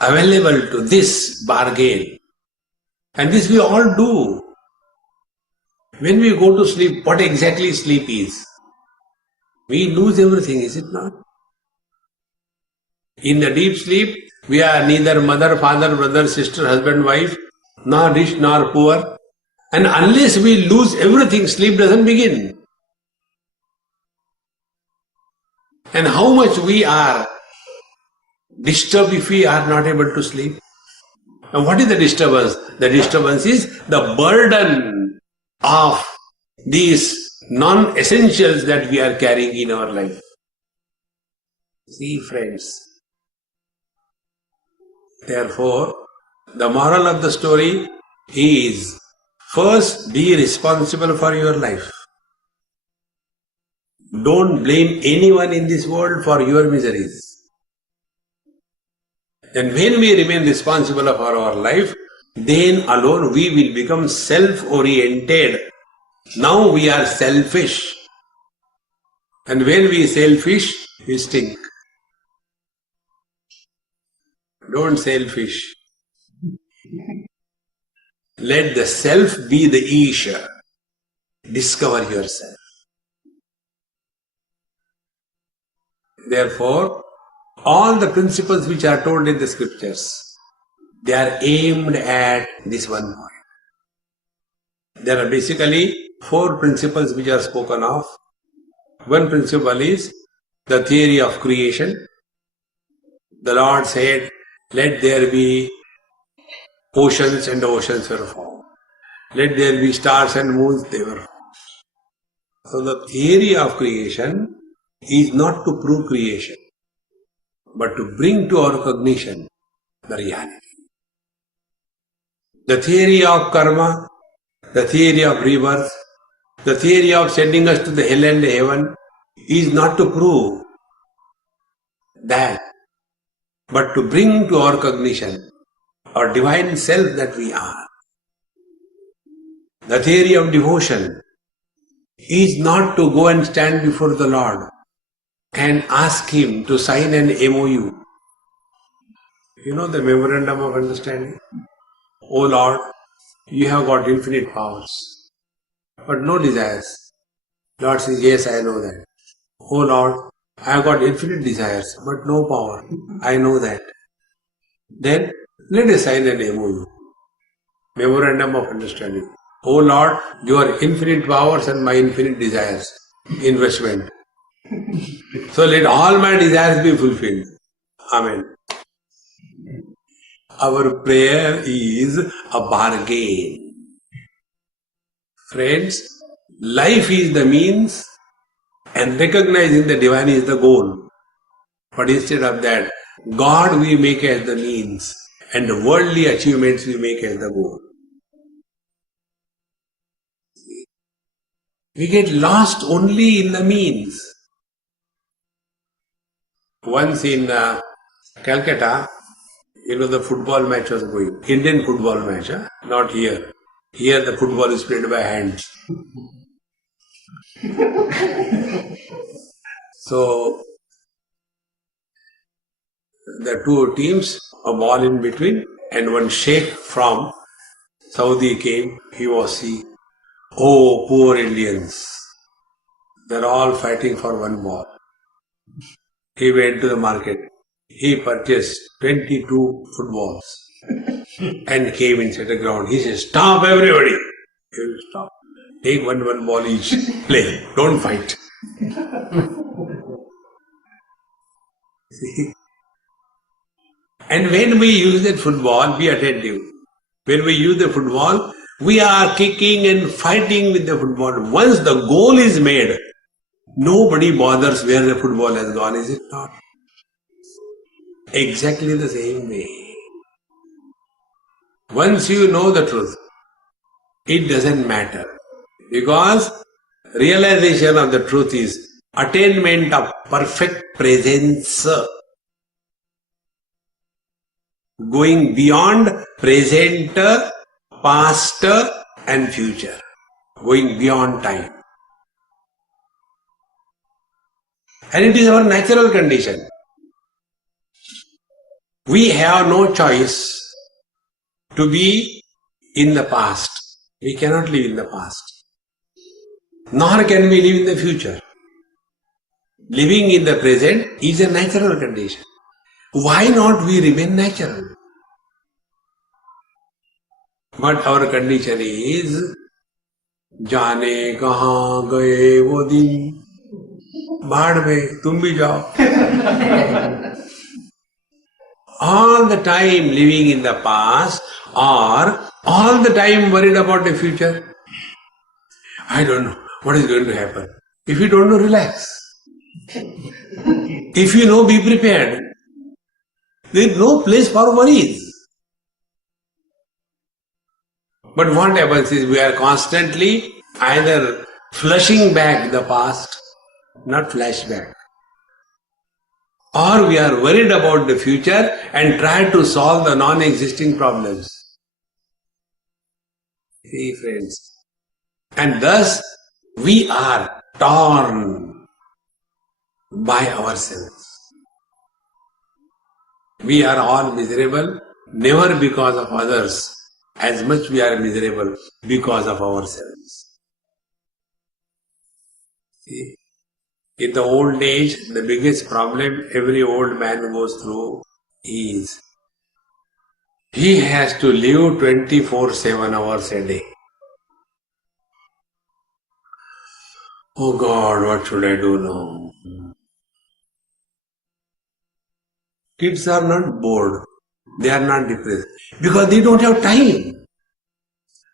available to this bargain, and this we all do. When we go to sleep, what exactly sleep is? We lose everything, is it not? In the deep sleep, we are neither mother, father, brother, sister, husband, wife, nor rich nor poor. And unless we lose everything, sleep doesn't begin. And how much we are disturbed if we are not able to sleep? And what is the disturbance? The disturbance is the burden of these non-essentials that we are carrying in our life. See, friends. Therefore, the moral of the story is, first, be responsible for your life. Don't blame anyone in this world for your miseries. And when we remain responsible for our life, then alone we will become self-oriented. Now we are selfish. And when we selfish, we stink. Don't selfish. Let the self be the Isha. Discover yourself. Therefore, all the principles which are told in the scriptures, they are aimed at this one point. There are basically 4 principles which are spoken of. One principle is the theory of creation. The Lord said, let there be oceans, and the oceans were formed. Let there be stars and moons, they were formed. So the theory of creation is not to prove creation, but to bring to our cognition the reality. The theory of karma, the theory of rebirth, the theory of sending us to the hell and the heaven is not to prove that, but to bring to our cognition our divine self that we are. The theory of devotion is not to go and stand before the Lord and ask Him to sign an MOU. You know the memorandum of understanding? O Lord, you have got infinite powers, but no desires. Lord says, yes, I know that. O Lord, I have got infinite desires, but no power. I know that. Then let us sign an MOU. Memorandum of understanding. O Lord, your infinite powers and my infinite desires. Investment. So let all my desires be fulfilled. Amen. Our prayer is a bargain. Friends, life is the means and recognizing the divine is the goal. But instead of that, God we make as the means and the worldly achievements we make as the goal. We get lost only in the means. Once in Calcutta, the football match was going. Indian football match, not here. Here the football is played by hands. So, the 2 teams, a ball in between, and one sheikh from Saudi came. He was saying, oh, poor Indians. They're all fighting for one ball. He went to the market. He purchased 22 footballs. and came inside the ground. He says, "Stop, everybody!" He will stop. Take one ball each. Play. Don't fight. See? And when we use that football, be attentive. When we use the football, we are kicking and fighting with the football. Once the goal is made, nobody bothers where the football has gone, is it not? Exactly the same way. Once you know the truth, it doesn't matter. Because realization of the truth is attainment of perfect presence. Going beyond present, past and future. Going beyond time. And it is our natural condition. We have no choice to be in the past. We cannot live in the past. Nor can we live in the future. Living in the present is a natural condition. Why not we remain natural? But our condition is जाने कहाँ गए वो दिन बाढ़ में तुम भी जाओ. All the time living in the past or all the time worried about the future. I don't know what is going to happen. If you don't know, relax. If you know, be prepared. There is no place for worries. But what happens is we are constantly either flushing back the past, not flashback, or we are worried about the future and try to solve the non-existing problems. See, friends. And thus we are torn by ourselves. We are all miserable, never because of others. As much we are miserable because of ourselves. See? In the old age, the biggest problem every old man goes through is he has to live 24/7 hours a day. Oh God, what should I do now? Kids are not bored. They are not depressed. Because they don't have time.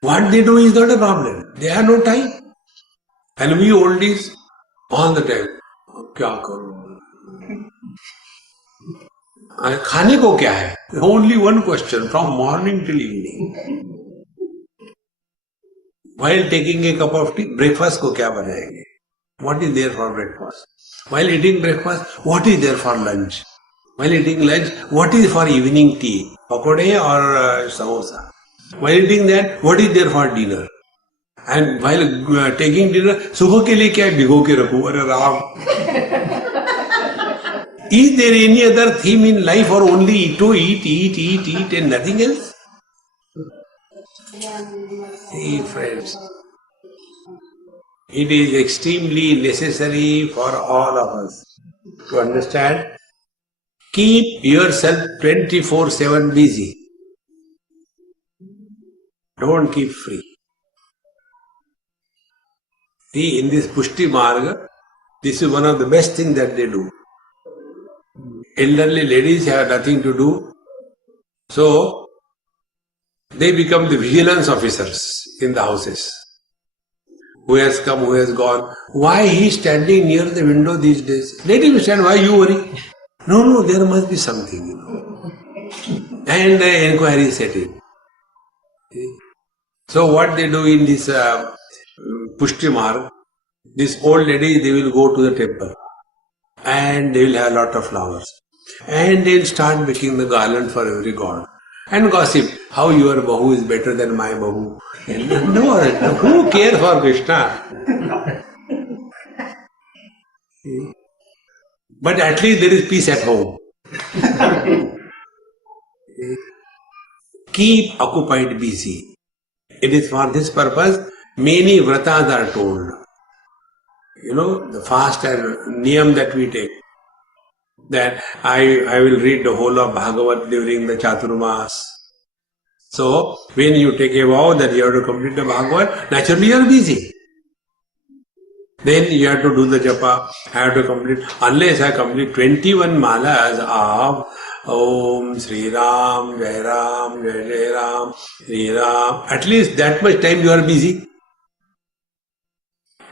What they do is not a problem. They have no time. And we oldies, all the time, क्या करूं? खाने को क्या है? Only one question from morning till evening. While taking a cup of tea, breakfast को क्या बनाएंगे? What is there for breakfast? While eating breakfast, what is there for lunch? While eating lunch, what is for evening tea? Pakode or samosa? While eating that, what is there for dinner? And while taking dinner, सुबह के लिए क्या भिगो के रखूं? अरे Ram! Is there any other theme in life or only to eat and nothing else? See, friends, it is extremely necessary for all of us to understand. Keep yourself 24/7 busy. Don't keep free. See, in this Pushti Marga, this is one of the best things that they do. Elderly ladies have nothing to do, so they become the vigilance officers in the houses. Who has come, who has gone. Why he is standing near the window these days? Let him stand, why you worry? No, there must be something, And the inquiry set in. So what they do in this Pushti Marg, these old ladies, they will go to the temple and they will have a lot of flowers. And they will start making the garland for every god. And gossip, how your Bahu is better than my Bahu. No, who cares for Krishna? But at least there is peace at home. Keep occupied busy. It is for this purpose many vratas are told. The fast and niyam that we take. That I will read the whole of Bhagavat during the Chaturmas. So, when you take a vow that you have to complete the Bhagavad, naturally you are busy. Then you have to do the japa, I have to complete, unless I complete 21 malas of Om Sri Ram, Jai Ram, Jai Jai Ram, Sri Ram, at least that much time you are busy.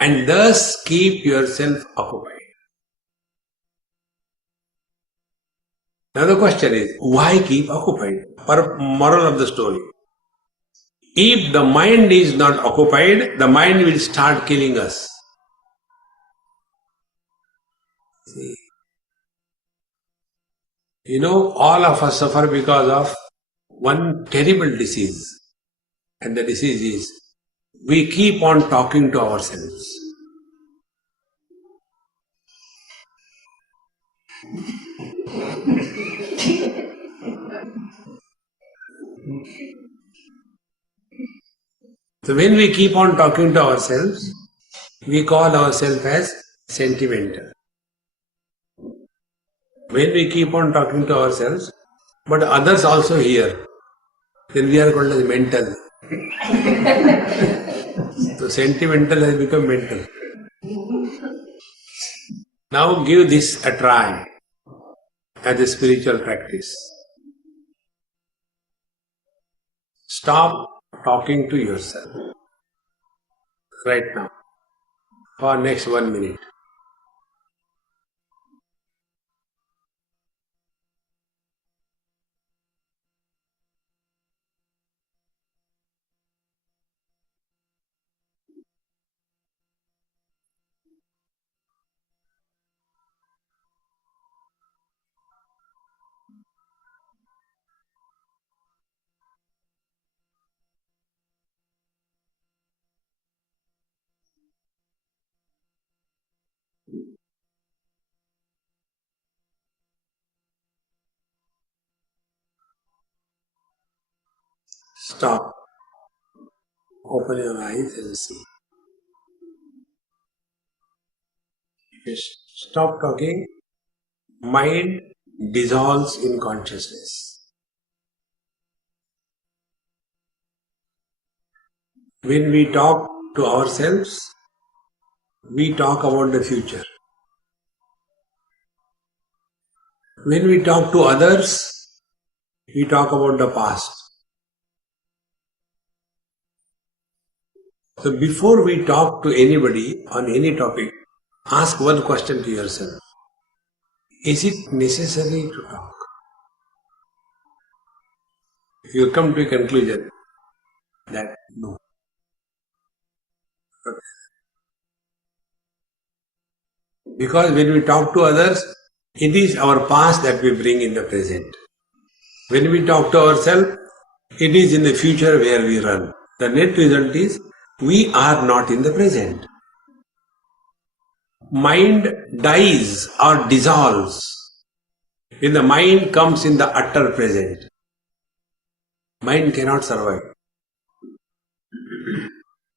And thus keep yourself occupied. Now the question is, why keep occupied? Moral of the story. If the mind is not occupied, the mind will start killing us. See? You know, all of us suffer because of one terrible disease. And the disease is, we keep on talking to ourselves. So when we keep on talking to ourselves, we call ourselves as sentimental. When we keep on talking to ourselves, but others also hear, then we are called as mental. So sentimental has become mental. Now give this a try as a spiritual practice. Stop talking to yourself right now for next 1 minute. Stop. Open your eyes and see. If you stop talking, mind dissolves in consciousness. When we talk to ourselves, we talk about the future. When we talk to others, we talk about the past. So before we talk to anybody on any topic, ask one question to yourself. Is it necessary to talk? You come to a conclusion that no. Because when we talk to others, it is our past that we bring in the present. When we talk to ourselves, it is in the future where we run. The net result is, we are not in the present. Mind dies or dissolves when the mind comes in the utter present. Mind cannot survive.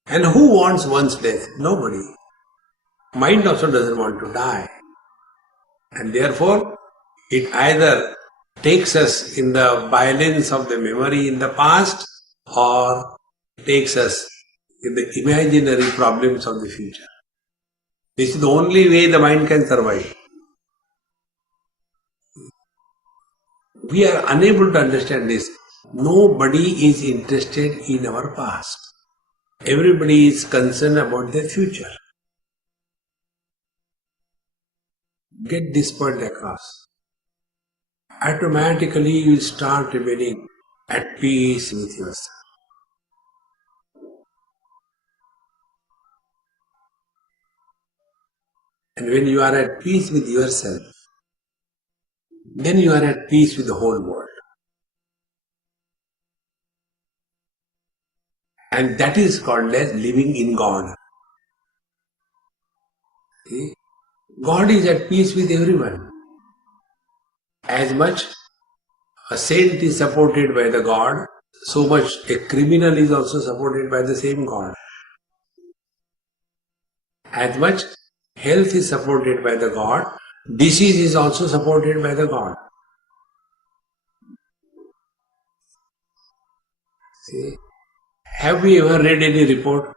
And who wants one's death? Nobody. Mind also doesn't want to die. And therefore, it either takes us in the violence of the memory in the past or takes us in the imaginary problems of the future. This is the only way the mind can survive. We are unable to understand this. Nobody is interested in our past. Everybody is concerned about their future. Get this point across. Automatically you will start remaining at peace with yourself. And when you are at peace with yourself, then you are at peace with the whole world. And that is called as living in God. See? God is at peace with everyone. As much a saint is supported by the God, so much a criminal is also supported by the same God. As much health is supported by the God, disease is also supported by the God. See, have we ever read any report?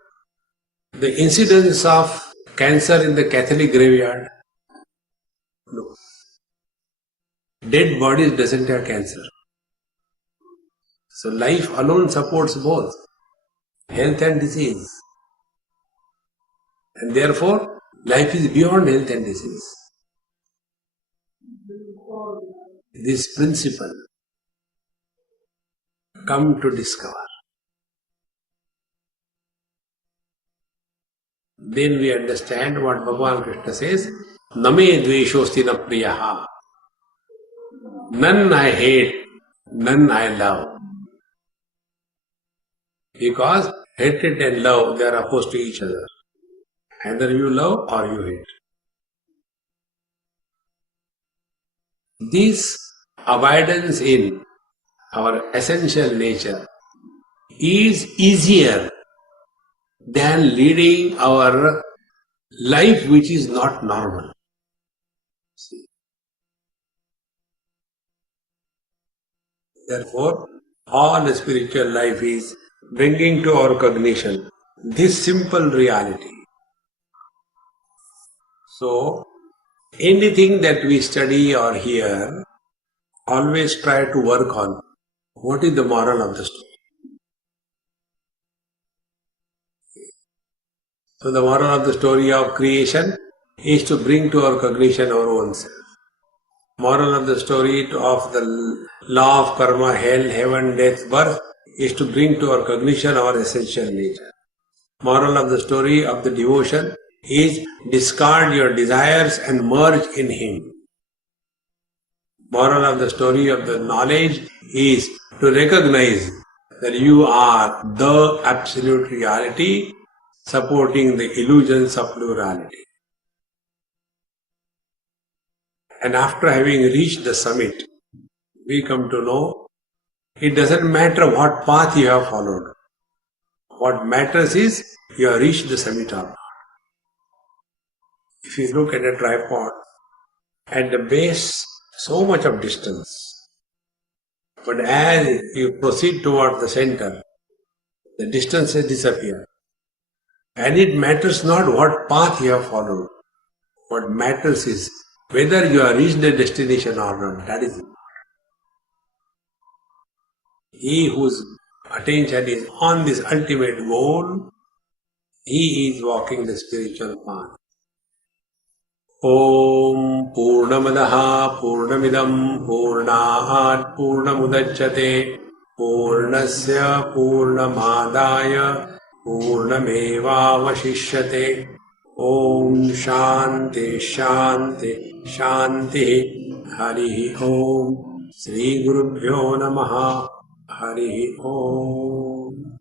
The incidence of cancer in the Catholic graveyard? No. Dead bodies doesn't have cancer. So life alone supports both health and disease. And therefore, life is beyond health and disease. This principle come to discover. Then we understand what Bhagavan Krishna says, Name dveshosti na priyaha. None I hate, none I love. Because hatred and love, they are opposed to each other. Either you love or you hate. This abidance in our essential nature is easier than leading our life which is not normal. See. Therefore, all spiritual life is bringing to our cognition this simple reality. So, anything that we study or hear, always try to work on what is the moral of the story. So the moral of the story of creation is to bring to our cognition our own self. Moral of the story of the law of karma, hell, heaven, death, birth is to bring to our cognition our essential nature. Moral of the story of the devotion is discard your desires and merge in Him. Moral of the story of the knowledge is to recognize that you are the absolute reality supporting the illusions of plurality. And after having reached the summit, we come to know it doesn't matter what path you have followed. What matters is you have reached the summit or not. If you look at a tripod, at the base, so much of distance. But as you proceed towards the center, the distances disappear. And it matters not what path you have followed. What matters is whether you have reached the destination or not. That is it. He whose attention is on this ultimate goal, he is walking the spiritual path. Om Purnamadaha Purnamidam Purnahat Purnamudachyate Purnasya Purnamadaya Purnamevavashishyate. Om Shanti Shanti Shanti. Hari Om. Sri Gurubhyo Namaha. Hari Om.